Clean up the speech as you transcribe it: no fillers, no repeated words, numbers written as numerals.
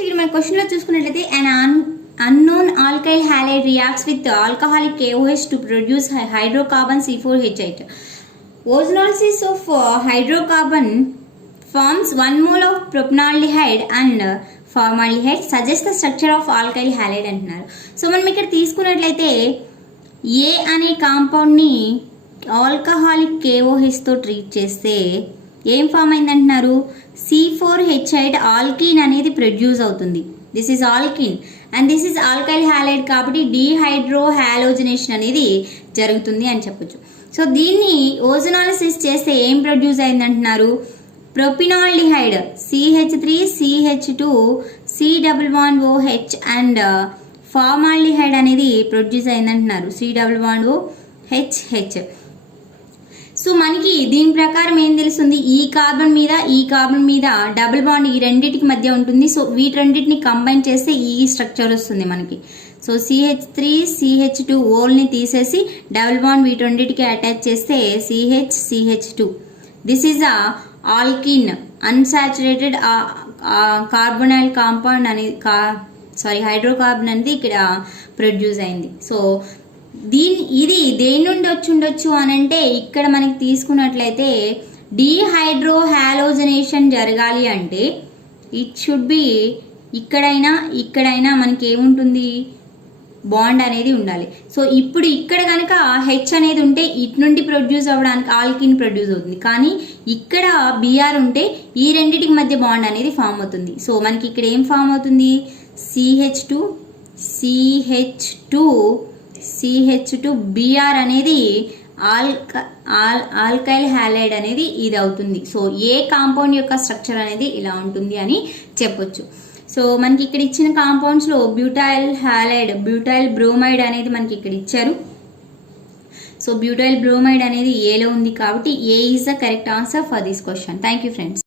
ఇక్కడ మన క్వశ్చన్ లో చూసుకున్నట్లయితే an unknown alkyl halide reacts with alcoholic KOH to produce hydrocarbon C4H8. Ozonolysis of hydrocarbon forms 1 mole of propionaldehyde and formaldehyde suggests the structure of alkyl halide అంటున్నారు. So మనం ఇక్కడ తీసుకున్నట్లయితే ఏ అనే compound ని ఆల్కహాలిక్ KOH తో treat చేస్తే ఏం form అయింది అంటున్నారు? C4H8 ఆల్కీన్ అనేది ప్రొడ్యూస్ అవుతుంది. This is alkyne and this is alkyl halide కాబట్టి డీహైడ్రో హాలోజనేషన్ అనేది జరుగుతుంది అని చెప్పొచ్చు. సో దీన్ని ఓజోనాలిసిస్ చేస్తే ఏం ప్రొడ్యూస్ అయింది అంటున్నారు? ప్రొపినాల్డిహైడ్ CH3 CH2 C+OH and formaldehyde అనేది ప్రొడ్యూస్ అయింది అంటున్నారు. C+OH. సో మనకి దీని ప్రకారం ఏం తెలుస్తుంది? ఈ కార్బన్ మీద డబుల్ బాండ్ ఈ రెండింటికి మధ్య ఉంటుంది. సో వీటన్నిటిని కంబైన్ చేస్తే ఈ స్ట్రక్చర్ వస్తుంది మనకి. సో CH3 CH2 ఓల్ని తీసేసి డబుల్ బాండ్ వీటన్నిటికి అటాచ్ చేస్తే CH2. This is a alkene unsaturated carbonyl compound అనేది హైడ్రోకార్బన్ అనేది ఇక్కడ ప్రొడ్యూస్ అయింది. సో ఇది దేని నుండి వచ్చి ఉండొచ్చు అని అంటే ఇక్కడ మనకి తీసుకున్నట్లయితే డీహైడ్రో హాలోజనేషన్ జరగాలి అంటే ఇట్ షుడ్ బి ఇక్కడైనా మనకి ఏముంటుంది? బాండ్ అనేది ఉండాలి. సో ఇప్పుడు ఇక్కడ కనుక హెచ్ అనేది ఉంటే ఇటు నుండి ప్రొడ్యూస్ అవ్వడానికి ఆల్కిన్ ప్రొడ్యూస్ అవుతుంది. కానీ ఇక్కడ బిఆర్ ఉంటే ఈ రెండింటికి మధ్య బాండ్ అనేది ఫామ్ అవుతుంది. సో మనకి ఇక్కడ ఏం ఫామ్ అవుతుంది? CH2 Br అనేది ఆల్కైల్ హ్యాలైడ్ అనేది ఇది అవుతుంది. సో ఏ కాంపౌండ్ యొక్క స్ట్రక్చర్ అనేది ఇలా ఉంటుంది అని చెప్పొచ్చు. సో మనకి ఇక్కడ ఇచ్చిన కాంపౌండ్స్ లో బ్యూటైల్ బ్రోమైడ్ అనేది మనకి ఇక్కడ ఇచ్చారు. సో బ్యూటైల్ బ్రోమైడ్ అనేది ఏలో ఉంది కాబట్టి A is the correct answer for this question. Thank you friends.